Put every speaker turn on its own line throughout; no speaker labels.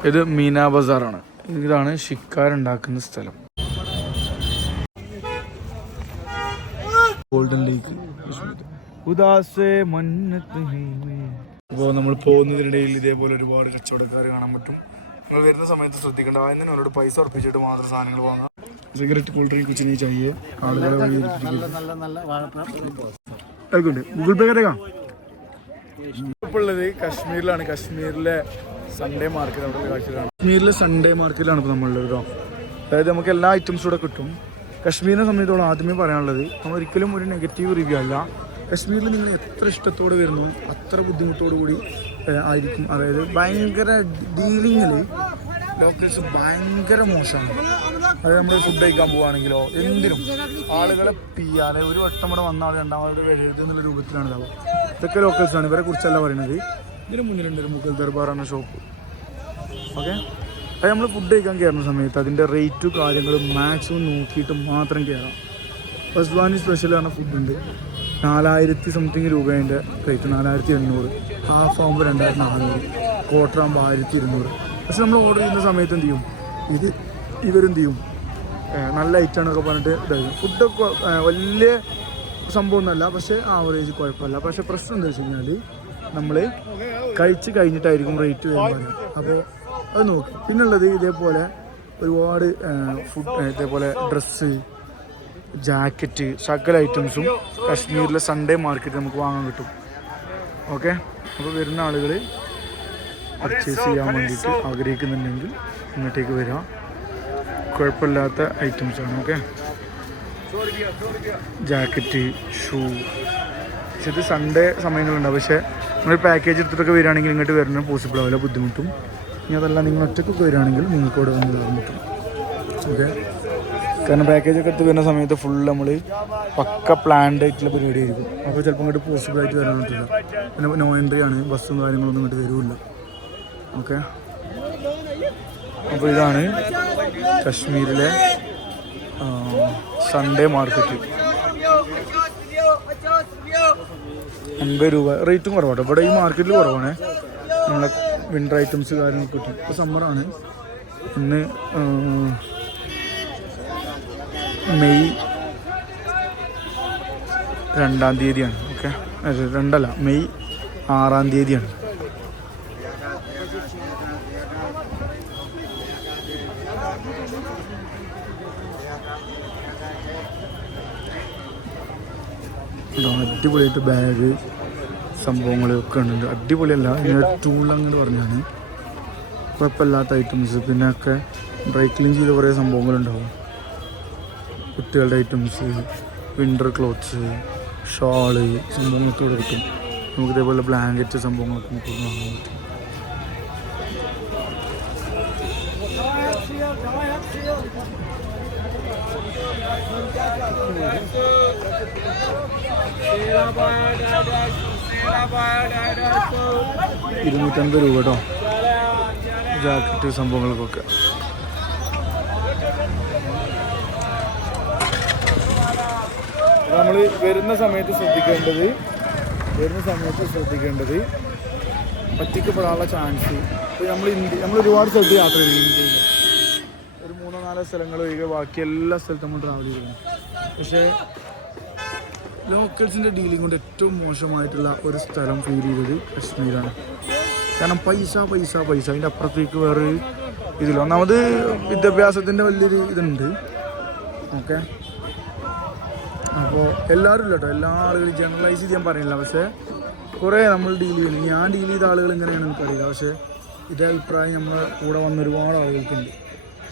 ഇത് മീന ബസാറാണ് ഇതാണ് ഷിക്കാരുണ്ടാക്കുന്ന സ്ഥലം ഗോൾഡൻ ലേക്ക് ഉദാസേ മന്നത്ത് ഇപ്പോൾ നമ്മൾ പോകുന്നതിനിടയിൽ ഇതേപോലെ ഒരുപാട് കച്ചവടക്കാർ കാണാൻ പറ്റും നിങ്ങൾ വരുന്ന സമയത്ത് ശ്രദ്ധിക്കേണ്ട ആദ്യം തന്നെ അവരോട് പൈസ ഉറപ്പിച്ചിട്ട് മാത്രം സാധനങ്ങൾ വാങ്ങാം സിഗരറ്റ് കൂൾ ഡ്രിങ്ക് കുച്ചിനി ചായ ആളുകളെ ഗൂഗിൾ പേ കരകാം ഇപ്പോൾ ഉള്ളത് കശ്മീരിലാണ് കശ്മീരിലെ സൺഡേ മാർക്കറ്റ് നമ്മുടെ കാഴ്ചകളാണ് കാശ്മീരിലെ സൺഡേ മാർക്കറ്റിലാണ് ഇപ്പോൾ നമ്മളുടെ കേട്ടോ അതായത് നമുക്ക് എല്ലാ ഐറ്റംസും ഇവിടെ കിട്ടും. കശ്മീരിനെ സംബന്ധിച്ചോളം ആദ്യമേ പറയാനുള്ളത് നമ്മൾ ഒരിക്കലും ഒരു നെഗറ്റീവ് റിവ്യൂ അല്ല. കശ്മീരിൽ നിങ്ങൾ എത്ര ഇഷ്ടത്തോടെ വരുന്നു അത്ര ബുദ്ധിമുട്ടോടു കൂടി ആയിരിക്കും. അതായത് ഭയങ്കര ഡീലിങ്ങിൽ ലോക്കൽസ് ഭയങ്കര മോശമാണ്. അതായത് നമ്മൾ ഫുഡ് കഴിക്കാൻ പോവുകയാണെങ്കിലോ എന്തിനും ആളുകളെ പിയാലെ ഒരു വട്ടം ഇവിടെ വന്നാൽ രണ്ടാമത് വരരുത് എന്നുള്ള രൂപത്തിലാണ് ഇതൊക്കെ ലോക്കൽസാണ് ഇവരെ കുറിച്ചല്ല പറയുന്നത്. ഇതിന് മുന്നിലുണ്ട് ഒരു മുഗൾ എന്ന ഷോപ്പ് ഓക്കെ അത് നമ്മൾ ഫുഡ് കഴിക്കാൻ കയറുന്ന സമയത്ത് അതിന്റെ റേറ്റും കാര്യങ്ങളും മാക്സിമം നോക്കിയിട്ട് മാത്രം കയറാം. ഫസ്വാനി സ്പെഷ്യൽ ആണ് ഫുഡ് ഉണ്ട്. നാലായിരത്തി സംതിങ് രൂപേന്റെ റേറ്റ് നാലായിരത്തി എണ്ണൂറ്. ഹാഫ് ആകുമ്പോൾ രണ്ടായിരത്തി നാനൂറ്. ക്വാർട്ടർ ആകുമ്പോൾ ആയിരത്തി ഇരുന്നൂറ്. പക്ഷെ നമ്മൾ ഓർഡർ ചെയ്യുന്ന സമയത്ത് എന്ത് ചെയ്യും? ഇത് ഇവരെന്ത് ചെയ്യും? നല്ല ഐറ്റാണെന്നൊക്കെ പറഞ്ഞിട്ട് ഇതായിരുന്നു ഫുഡൊക്കെ വലിയ സംഭവമൊന്നുമല്ല. പക്ഷേ ആവറേജ് കുഴപ്പമില്ല. പക്ഷേ പ്രശ്നം എന്താ വെച്ച് കഴിഞ്ഞാൽ നമ്മൾ കഴിച്ച് കഴിഞ്ഞിട്ടായിരിക്കും റേറ്റ് വരുന്നത്. അപ്പോൾ അത് നോക്കി. പിന്നുള്ളത് ഇതേപോലെ ഒരുപാട് ഫുഡ് ഇതേപോലെ ഡ്രസ്സ് ജാക്കറ്റ് സകല ഐറ്റംസും കാശ്മീരിലെ സൺഡേ മാർക്കറ്റ് നമുക്ക് വാങ്ങാൻ കിട്ടും. ഓക്കെ അപ്പോൾ വരുന്ന ആളുകൾ പർച്ചേസ് ചെയ്യാൻ വേണ്ടിയിട്ട് ആഗ്രഹിക്കുന്നുണ്ടെങ്കിൽ ഇങ്ങോട്ടേക്ക് വരിക. കുഴപ്പമില്ലാത്ത ഐറ്റംസാണ് ഓക്കെ ജാക്കറ്റ് ഷൂ പക്ഷെ ഇത് സൺഡേ സമയങ്ങളുണ്ട് പക്ഷേ നിങ്ങൾ പാക്കേജ് എടുത്തിട്ടൊക്കെ വരികയാണെങ്കിൽ ഇങ്ങോട്ട് വരുന്നത് പോസിബിൾ ആവില്ല ബുദ്ധിമുട്ടും. ഇനി അതല്ല നിങ്ങൾ ഒറ്റക്കൊക്കെ വരികയാണെങ്കിൽ നിങ്ങൾക്ക് ഇവിടെ വന്ന് പറ്റും. ഓക്കെ കാരണം പാക്കേജ് ഒക്കെ എടുത്ത് വരുന്ന സമയത്ത് ഫുൾ നമ്മൾ പക്ക പ്ലാൻഡ് ആയിട്ടുള്ള പരിപാടി ആയിരിക്കും. അപ്പോൾ ചിലപ്പോൾ ഇങ്ങോട്ട് പോസിബിൾ ആയിട്ട് വരാൻ പറ്റില്ല. പിന്നെ നോ എൻട്രി ആണ് ബസ്സും കാര്യങ്ങളൊന്നും ഇങ്ങോട്ട് വരില്ല. ഓക്കെ അപ്പോൾ ഇതാണ് കശ്മീരിലെ സൺഡേ മാർക്കറ്റ് അമ്പത് രൂപ. റേറ്റും കുറവാട്ടോ. ഇവിടെ ഈ മാർക്കറ്റിൽ കുറവാണ്. നമ്മളെ വിന്റർ ഐറ്റംസ് കാര്യങ്ങളൊക്കെ കിട്ടും. ഇപ്പോൾ സമ്മറാണ് ഇന്ന് മെയ് രണ്ടാം തീയതിയാണ്. ഓക്കെ? രണ്ടല്ല. മെയ് ആറാം തീയതിയാണ്. അടിപൊളിയായിട്ട് ബാഗ് സംഭവങ്ങളൊക്കെ ഉണ്ട്. അടിപൊളിയല്ല ഇങ്ങനെ ടൂൾ അങ്ങോട്ട് പറഞ്ഞാണ്. കുഴപ്പമില്ലാത്ത ഐറ്റംസ് പിന്നെ ഒക്കെ ഡ്രൈ ക്ലീൻ ചെയ്ത കുറേ സംഭവങ്ങളുണ്ടാവും. കുട്ടികളുടെ ഐറ്റംസ് വിന്റർ ക്ലോത്ത്സ് ഷാൾ സംഭവങ്ങളൊക്കെ ഇവിടെ കിട്ടും. നമുക്ക് ഇതേപോലെ ബ്ലാങ്കറ്റ് സംഭവങ്ങളൊക്കെ നമുക്ക് വാങ്ങാൻ പറ്റും. ഇരുന്നൂറ്റമ്പത് രൂപ കേട്ടോ. ജാക്കറ്റ് സംഭവങ്ങൾക്കൊക്കെ. നമ്മൾ വരുന്ന സമയത്ത് ശ്രദ്ധിക്കേണ്ടത് വരുന്ന സമയത്ത് ശ്രദ്ധിക്കേണ്ടത് പറ്റിക്കപ്പെടാനുള്ള ചാൻസ് നമ്മൾ ഇന്ത്യ നമ്മൾ ഒരുപാട് സ്ഥലത്ത് യാത്ര ചെയ്തു ഇന്ത്യയിൽ നാലോ സ്ഥലങ്ങൾ ഒഴികെ ബാക്കി എല്ലാ സ്ഥലത്തും ട്രാവൽ ചെയ്യുന്നു പക്ഷേ ലോക്കൽസിന്റെ ഡീലിംഗ് കൊണ്ട് ഏറ്റവും മോശമായിട്ടുള്ള ഒരു സ്ഥലം ഫീൽ ചെയ്തത് കശ്മീരാണ്. കാരണം പൈസ പൈസ പൈസ. അതിന്റെ അപ്പുറത്തേക്ക് വേറെ ഇതില്ല. ഒന്നാമത് വിദ്യാഭ്യാസത്തിന്റെ വലിയൊരു ഇതുണ്ട്. ഓക്കെ? അപ്പോൾ എല്ലാവരും ഇല്ല കേട്ടോ എല്ലാ ആളുകളും ജനറലൈസ് ചെയ്യാൻ പറയുന്നില്ല. പക്ഷേ കുറേ നമ്മൾ ഡീൽ ചെയ്യുന്നു. ഞാൻ ഡീൽ ചെയ്ത ആളുകൾ എങ്ങനെയാണ് എനിക്കറിയില്ല. പക്ഷേ ഇതേ അഭിപ്രായം നമ്മൾ കൂടെ വന്ന ഒരുപാട് ആളുകൾക്കുണ്ട്.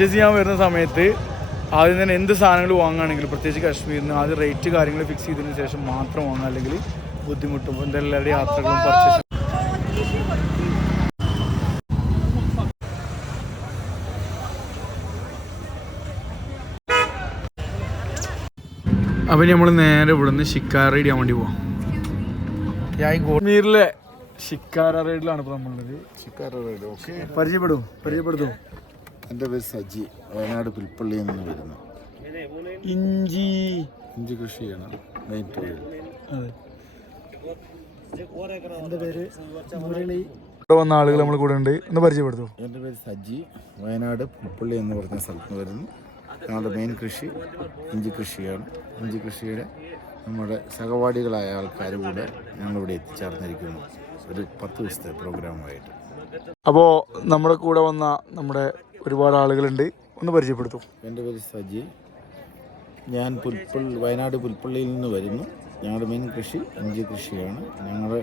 പർച്ചേസ് ചെയ്യാൻ വരുന്ന സമയത്ത് ആദ്യം തന്നെ എന്ത് സാധനങ്ങൾ വാങ്ങുകയാണെങ്കിലും പ്രത്യേകിച്ച് കാശ്മീരിൽ നിന്ന് ആദ്യം റേറ്റ് കാര്യങ്ങൾ ഫിക്സ് ചെയ്തതിന് ശേഷം മാത്രം വാങ്ങുക അല്ലെങ്കിൽ ബുദ്ധിമുട്ടും എന്തെല്ലാവരുടെ യാത്രകളും പർച്ചേസ് അപ്പം നമ്മൾ നേരെ ഇവിടുന്ന് ഷിക്കാര റൈഡ് ചെയ്യാൻ വേണ്ടി പോവാം. കാശ്മീരിലെ ഷിക്കാര റൈഡിലാണ് ഇപ്പോൾ നമ്മളുള്ളത്.
പരിചയപ്പെടും പരിചയപ്പെടുത്തും
പരിചയപ്പെടൂ പരിചയപ്പെടുത്തൂ.
എന്റെ പേര് സജി. വയനാട് പുൽപ്പള്ളിയിൽ നിന്ന് വരുന്നു.
ഇഞ്ചി.
ഇഞ്ചി കൃഷി ചെയ്യണം മെയിൻ തൊഴിൽ.
അതെ.
എന്റെ പേര് മുരളി.
ഇവിടെ വന്ന ആളുകൾ നമ്മൾ കൂടെ ഉണ്ട്. ഒന്ന് പരിചയപ്പെടുത്തൂ.
എന്റെ പേര് സജി. വയനാട് പുൽപ്പള്ളി എന്ന് പറഞ്ഞ സ്ഥലത്ത് നിന്ന് വരുന്നു. ഞങ്ങളുടെ മെയിൻ കൃഷി ഇഞ്ചി കൃഷിയാണ്. ഇഞ്ചി കൃഷിയുടെ നമ്മുടെ സഹപാഠികളായ ആൾക്കാർ കൂടെ ഞങ്ങളിവിടെ എത്തിച്ചേർന്നിരിക്കുന്നു. ഒരു പത്ത് ദിവസത്തെ പ്രോഗ്രാമായിട്ട്
അപ്പോൾ നമ്മുടെ കൂടെ വന്ന നമ്മുടെ ഒരുപാട് ആളുകളുണ്ട്. ഒന്ന് പരിചയപ്പെടുത്തൂ.
എന്റെ പേര് സജി. ഞാൻ പുൽപ്പള്ളി വയനാട് പുൽപ്പള്ളിയിൽ നിന്ന് വരുന്നു. ഞങ്ങളുടെ മെയിൻ കൃഷി ഇഞ്ചി കൃഷിയാണ്. ഞങ്ങളുടെ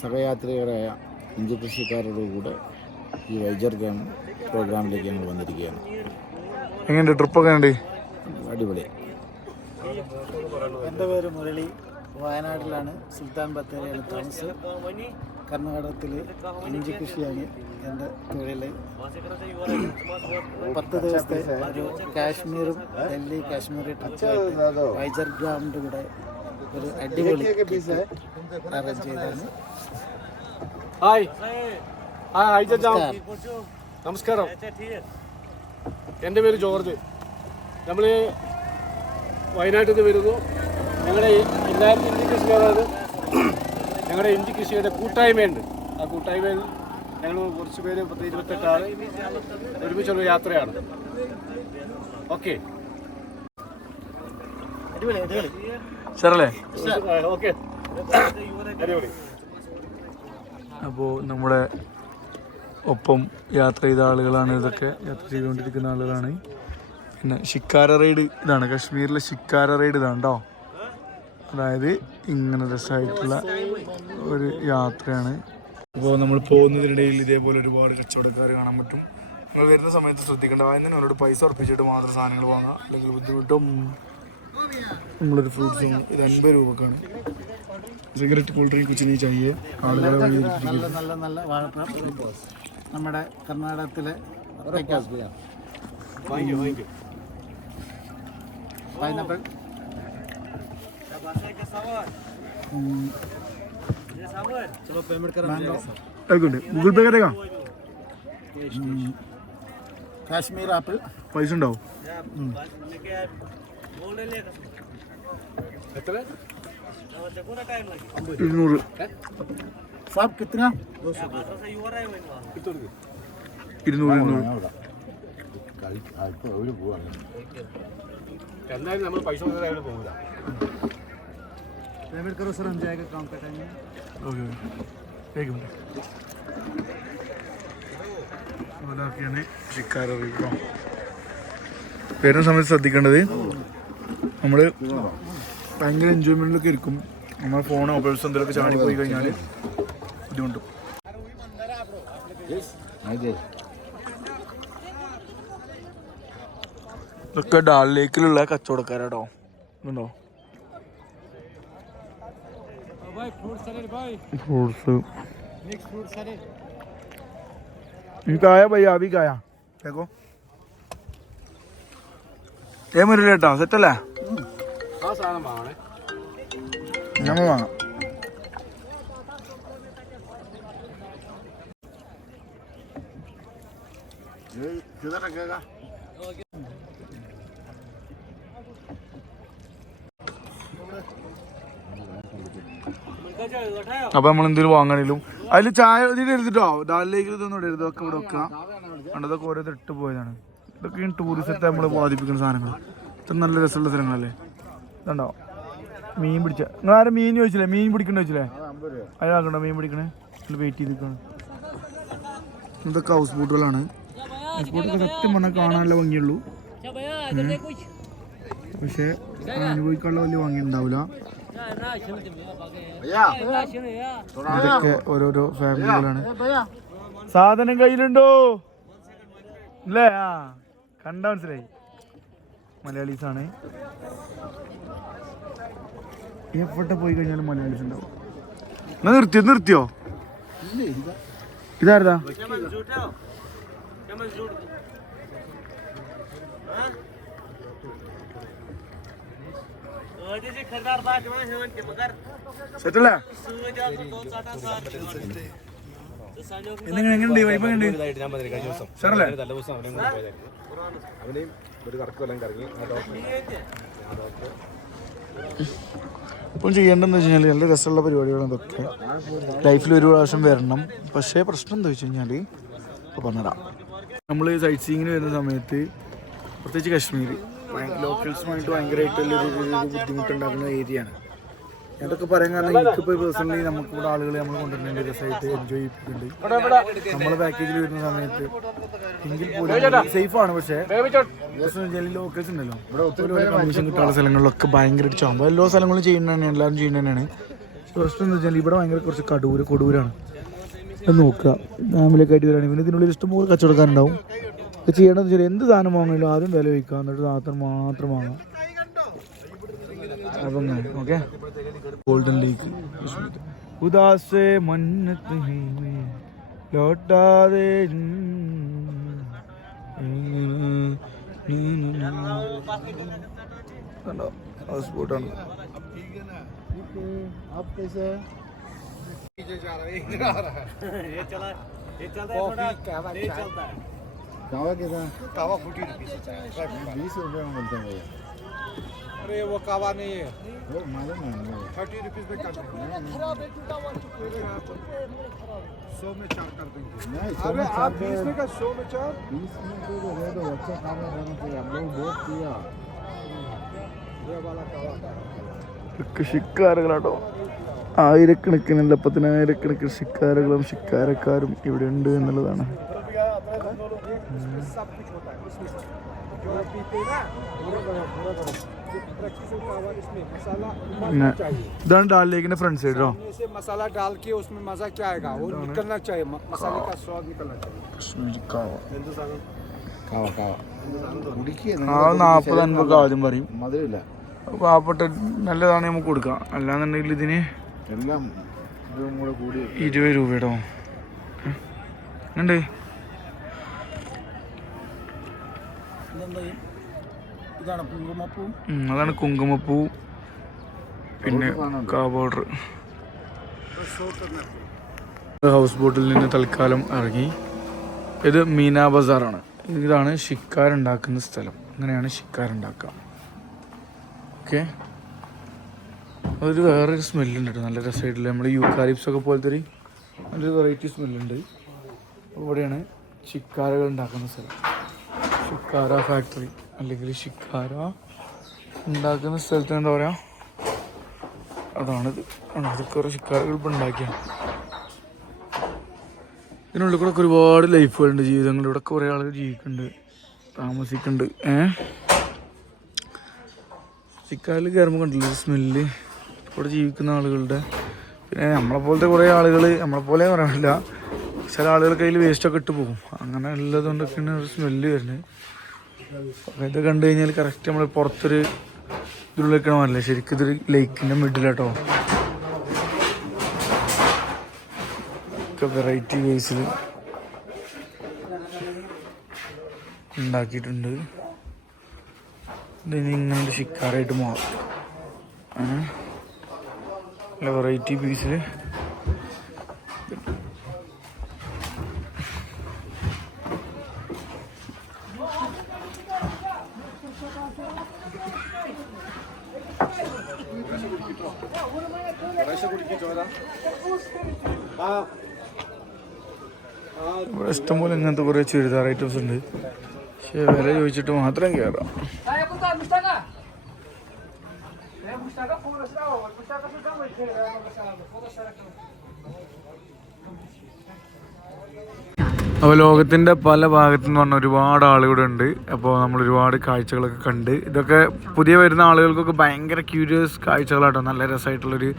സഹയാത്രികരായ ഇഞ്ചി കൃഷിക്കാരുടെ കൂടെ ഈ വൈജർ ഗ്രാം പ്രോഗ്രാമിലേക്ക് ഞങ്ങൾ വന്നിരിക്കുകയാണ്.
എങ്ങനെയുണ്ട്? ട്രിപ്പൊക്കെ ഉണ്ട്
അടിപൊളി.
എന്റെ പേര് മുരളി. വയനാട്ടിലാണ് സുൽത്താൻ ബത്തേരിയാണ് താമസം. കർണാടകത്തിൽ ഇഞ്ചി കൃഷിയാണ് എന്റെ തൊഴിൽ. പത്ത് ദിവസത്തെ ഒരു കാശ്മീരും ഡൽഹി കാശ്മീർ ട്രിപ്പായിട്ട് വൈജർ ഗ്രാമിന്റെ കൂടെ ഒരു അടിപൊളി അറേഞ്ച് ചെയ്താണ്
ഹായ്. ഹായ് ഹൈജർ ചച്ചാ. നമസ്കാരം. എന്റെ പേര് ജോർജ്. നമ്മൾ വയനാട്ടിൽ നിന്ന് വരുന്നു ഞങ്ങളുടെ എല്ലാവരും ഇഞ്ചി കൃഷിക്കാരാണ്. ഞങ്ങളുടെ ഇഞ്ചി കൃഷിയുടെ കൂട്ടായ്മയുണ്ട്. ആ കൂട്ടായ്മയിൽ ഞങ്ങൾ കുറച്ച് പേര് പത്ത് ഇരുപത്തെട്ട് ആൾ ഒരുമിച്ചുള്ള യാത്രയാണ്. ഓക്കെ.
അപ്പോൾ നമ്മുടെ ഒപ്പം യാത്ര ചെയ്ത ആളുകളാണ് ഇതൊക്കെ യാത്ര ചെയ്തുകൊണ്ടിരിക്കുന്ന ആളുകളാണ്. പിന്നെ ഷിക്കാര റൈഡ് ഇതാണ്. കാശ്മീരിലെ ഷിക്കാര റൈഡ് ഇതാണ് കേട്ടോ അതായത് ഇങ്ങനെ രസമായിട്ടുള്ള ഒരു യാത്രയാണ്. ഇപ്പോൾ നമ്മൾ പോകുന്നതിനിടയിൽ ഇതേപോലെ ഒരുപാട് കച്ചവടക്കാർ കാണാൻ പറ്റും. നിങ്ങൾ വരുന്ന സമയത്ത് ശ്രദ്ധിക്കേണ്ട ആദ്യം തന്നെ അവരോട് പൈസ ഉറപ്പിച്ചിട്ട് മാത്രം സാധനങ്ങൾ വാങ്ങുക അല്ലെങ്കിൽ ബുദ്ധിമുട്ടും നമ്മളൊരു ഫ്രൂട്ട്സും ഇത് അൻപത് രൂപക്കാണ്. സിഗരറ്റ് കൂൾ ഡ്രിങ്ക് കുച്ചിനി ആളുകളെ വഴിയിരിക്കും
നല്ല നല്ല നല്ല നമ്മുടെ കർണാടകത്തിലെ
വാങ്ങിക്കോ വാങ്ങിക്കോ
പൈനാപ്പിൾ
ആയിക്കോട്ടെ ഗൂഗിൾ പേ കരേക്കാം
കാശ്മീർ ആപ്പിൾ
പൈസ ഉണ്ടാവും
എത്ര
ഇരുന്നൂറ്
സാബ് കിത്തന
ഇരുന്നൂറ് ഇരുന്നൂറ്
എന്തായാലും നമ്മൾ പൈസ കൊടുത്തിട്ട് അവിടെ പോകില്ല
पेमेंट करो सर हम
ഓക്കെ കേക്ക് അതുപോലെയൊക്കെയാണ് ചിക്കാരറിയിട്ടോ സമയത്ത് ശ്രദ്ധിക്കേണ്ടത് നമ്മൾ ഭയങ്കര എൻജോയ്മെന്റിലൊക്കെ ഇരിക്കും. നമ്മൾ ഫോൺ മൊബൈൽസ് എന്തെങ്കിലുമൊക്കെ ചാടിപ്പോയി കഴിഞ്ഞാൽ ഇതുകൊണ്ട് ഇതൊക്കെ ഡാൽ ലേക്കിലുള്ള കച്ചവടക്കാരാട്ടോ. ഉണ്ടോ? फ्रूट्स इनका आया भैया अभी का आया देखो ഏ മുരളിയേട്ടോ സെറ്റല്ലേ
ആ സാധനം വാങ്ങണേ
ഞങ്ങൾ വാങ്ങാം അപ്പൊ നമ്മൾ എന്തെങ്കിലും വാങ്ങണേലും. അതിൽ ചായ എഴുതിട്ടോ? ഇതൊന്നും ഇടരുത്. ഇതൊക്കെ ഇവിടെ വെക്കുക അതൊക്കെ ഓരോ ഇട്ട് പോയതാണ്. ഇതൊക്കെ ടൂറിസത്തെ നമ്മൾ ബാധിപ്പിക്കുന്ന സാധനങ്ങൾ ഇത്ര നല്ല രസമുള്ള സ്ഥലങ്ങളല്ലേ? ഇതുണ്ടോ? മീൻ പിടിച്ച. നിങ്ങൾ ആരും മീൻ ചോദിച്ചില്ലേ? മീൻ പിടിക്കണ്ട ചോദിച്ചില്ലേ? അയാൾക്കുണ്ടോ മീൻ പിടിക്കണേ? വെയിറ്റ് ചെയ്ത് നിൽക്കണം. ഇതൊക്കെ ഹൗസ് ബോട്ടുകളാണ് സത്യം പറഞ്ഞാൽ കാണാനുള്ള ഭംഗിയുള്ളൂ. പക്ഷേ അനുഭവിക്കാനുള്ള വലിയ ഭംഗി ഉണ്ടാവില്ല ഇതൊക്കെ ഓരോരോ ഫാമിലികളാണ്. സാധനം കയ്യിലുണ്ടോ? അല്ലേ ആ കണ്ട മനസ്സിലായി. മലയാളീസ് ആണ് എവിടെ പോയി കഴിഞ്ഞാലും മലയാളീസ് ഉണ്ടാവും. എന്നാ നിർത്തിയോ? നിർത്തിയോ? ഇതാരതാ? സെറ്റല്ലേ വൈബ് എങ്ങനെയുണ്ട് സാറല്ലേ
അവനെയും ഒരു കറങ്ങി
ഇപ്പം ചെയ്യേണ്ടതെന്ന് വെച്ച് കഴിഞ്ഞാൽ നല്ല രസമുള്ള പരിപാടികളാണ് ഇതൊക്കെ. ലൈഫിൽ ഒരു പ്രാവശ്യം വരണം. പക്ഷേ പ്രശ്നം എന്താ വെച്ച് കഴിഞ്ഞാൽ ഇപ്പോൾ പറഞ്ഞുതരാം. നമ്മൾ സൈറ്റ് സീയിങ്ങിന് വരുന്ന സമയത്ത് പ്രത്യേകിച്ച് കാശ്മീർ ലോക്കൽസുമായിട്ട് ഭയങ്കരമായിട്ട് ബുദ്ധിമുട്ടുണ്ടാക്കുന്ന ഏരിയ ആണ് അതൊക്കെ പറയാൻ കാരണം എനിക്കിപ്പോൾ പേഴ്സണലി നമുക്ക് ഇവിടെ ആളുകൾ നമ്മൾ കൊണ്ടുവരുന്നുണ്ട് രസമായിട്ട് എൻജോയ് ചെയ്യിപ്പിക്കുന്നുണ്ട്. നമ്മളെ പാക്കേജിൽ വരുന്ന സമയത്ത് എങ്കിൽ പോലും സേഫ് ആണ്. പക്ഷേ ലോക്കൽസ് ഉണ്ടല്ലോ. ഇവിടെ ഒത്തിരി കമ്മീഷൻ കിട്ടാനുള്ള സ്ഥലങ്ങളിലൊക്കെ ഭയങ്കരമായിട്ട് ചാമ്പ്. എല്ലാ സ്ഥലങ്ങളും ചെയ്യുന്ന തന്നെയാണ്. എല്ലാവരും ചെയ്യുന്ന തന്നെയാണ്. പ്രശ്നം എന്ന് വെച്ചാൽ ഇവിടെ ഭയങ്കര കുറച്ച് കടൂര് കൊടൂരാണ് നോക്കുക. ഫാമിലിയൊക്കെ ആയിട്ട് വരികയാണെങ്കിൽ പിന്നെ ഇതിനുള്ളിൽ ഇഷ്ടംപോലെ കച്ചവടക്കാരുണ്ടാവും. ഇത് ചെയ്യണമെന്ന് വെച്ചാൽ എന്ത് സാധനം വാങ്ങിയാലും ആദ്യം വില വയ്ക്കുക എന്നിട്ട് സാധനം മാത്രം വാങ്ങാം. അപ്പം ഓക്കെ? ഗോൾഡൻ ലേക്ക് ഉദാസേ മന്നത്ത് ലോട്ടാതെ കണ്ടോ? ഹൗസ് ബോട്ടാണ്
कावा कितना कावा फोर्टी रुपीज बीस रुपये में मिलते हैं भैया
अरे वो कावा नहीं है
वो मालूम है मुझे।
थर्टी रुपीज में कर सौ में चार कर देंगे
नहीं सौ में चार पे-
का सौ में चार
बीस में तो जो है तो अच्छा काम रहना चाहिए हम लोग बहुत किया
ये वाला कावा
കൃഷിക്കാരുകളാട്ടോ ആയിരക്കണക്കിനല്ല പതിനായിരക്കണക്കിന് ശിക്കാരകളും ശിക്കാരക്കാരും
होता है। इसमें ना
डाल लेकिन फ्रंट साइड
रहो। से मसाला डाल के उसमें मजा क्या आएगा? वो निकलना चाहिए मसाले का स्वाद निकलना चाहिए।
ആ നാൽപ്പത് അൻപൊക്കെ ആദ്യം പറയും
മധുരമില്ല
പാവപ്പെട്ട നല്ലതാണ് നമുക്ക് കൊടുക്കാം അല്ലാന്നുണ്ടെങ്കിൽ ഇതിന്
എല്ലാം
ഇരുപത് രൂപയുടെ ഉണ്ട്
ഇതാണ് കുങ്കുമപ്പൂ.
അതാണ് കുങ്കുമപ്പൂ. പിന്നെ കാ ഹൗസ് ബോട്ടിൽ നിന്ന് തൽക്കാലം ഇറങ്ങി. ഇത് മീന ബസാറാണ് ഇതാണ് ഷിക്കാരുണ്ടാക്കുന്ന സ്ഥലം. അങ്ങനെയാണ് ഷിക്കാരുണ്ടാക്കുക ഓക്കെ അതൊരു വേറൊരു സ്മെല്ലുണ്ട് കേട്ടോ. നല്ല രസമായിട്ടുള്ള നമ്മുടെ യൂക്കാലിപ്സ് ഒക്കെ പോലത്തെ ഒരു നല്ലൊരു വെറൈറ്റി സ്മെല്ലുണ്ട് ഇവിടെയാണ് ചിക്കാരകൾ ഉണ്ടാക്കുന്ന സ്ഥലം. ഷിക്കാര ഫാക്ടറി അല്ലെങ്കിൽ ഷിക്കാര ഉണ്ടാക്കുന്ന സ്ഥലത്ത് എന്താ പറയുക അതാണിത്. അതൊക്കെ ഷിക്കാരകൾ ഇപ്പം ഉണ്ടാക്കിയാണ് ഇതിനുള്ളിൽ കൂടെ ഒരുപാട് ലൈഫുകളുണ്ട് ജീവിതങ്ങൾ. ഇവിടെ കുറേ ആളുകൾ ജീവിക്കുന്നുണ്ട് താമസിക്കുന്നുണ്ട്. ഏ? ഷിക്കാരിൽ കയറുമ്പോൾ കണ്ടില്ല സ്മെല്ല് ഇവിടെ ജീവിക്കുന്ന ആളുകളുടെ. പിന്നെ നമ്മളെ പോലത്തെ കുറേ ആളുകൾ നമ്മളെ പോലെ പറയാനില്ല ചില ആളുകൾ കയ്യിൽ വേസ്റ്റൊക്കെ ഇട്ട് പോകും. അങ്ങനെ ഉള്ളതുകൊണ്ടൊക്കെയാണ് ഒരു സ്മെല്ല് വരുന്നത്. ഇത് കണ്ടു കഴിഞ്ഞാൽ കറക്റ്റ് നമ്മൾ പുറത്തൊരു ഇതിലുള്ളിൽ മാറില്ല ശരിക്കും ഇതൊരു ലേക്കിന്റെ മിഡിലാട്ടോ ഒക്കെ വെറൈറ്റി വേസിൽ ഉണ്ടാക്കിയിട്ടുണ്ട്. ഇതിന് ഇങ്ങനെ ഷിക്കാറായിട്ട് മാറും. വെറൈറ്റി പീസിൽ ഇവിടെ ഇഷ്ടംപോലെ ഇങ്ങനത്തെ കുറേ ചുരിദാർ ഐറ്റംസ് ഉണ്ട്. പക്ഷേ വില ചോദിച്ചിട്ട് മാത്രം കയറാം അപ്പോൾ ലോകത്തിന്റെ പല ഭാഗത്തു നിന്ന് പറഞ്ഞ ഒരുപാട് ആളുകളുടെ ഉണ്ട്. അപ്പോൾ നമ്മൾ ഒരുപാട് കാഴ്ചകളൊക്കെ കണ്ട് ഇതൊക്കെ പുതിയ വരുന്ന ആളുകൾക്കൊക്കെ ഭയങ്കര ക്യൂരിയസ് കാഴ്ചകളാട്ടോ. നല്ല രസമായിട്ടുള്ളൊരു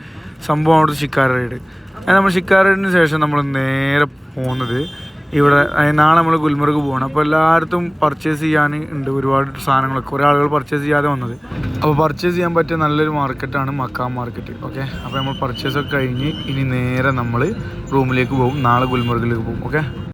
സംഭവമാണ് ഷിക്കാർ റൈഡ് അത് നമ്മൾ ഷിക്കാർ റൈഡിന് ശേഷം നമ്മൾ നേരെ പോകുന്നത് ഇവിടെ നാളെ നമ്മൾ ഗുൽമർഗ് പോകണം അപ്പോൾ എല്ലായിടത്തും പർച്ചേസ് ചെയ്യാൻ ഉണ്ട് ഒരുപാട് സാധനങ്ങളൊക്കെ. കുറേ ആളുകൾ പർച്ചേസ് ചെയ്യാതെ വന്നത്. അപ്പോൾ പർച്ചേസ് ചെയ്യാൻ പറ്റിയ നല്ലൊരു മാർക്കറ്റാണ് മക്കാ മാർക്കറ്റ് ഓക്കെ അപ്പോൾ നമ്മൾ പർച്ചേസ് ഒക്കെ കഴിഞ്ഞ് ഇനി നേരെ നമ്മൾ റൂമിലേക്ക് പോകും. നാളെ ഗുൽമർഗിലേക്ക് പോകും. ഓക്കെ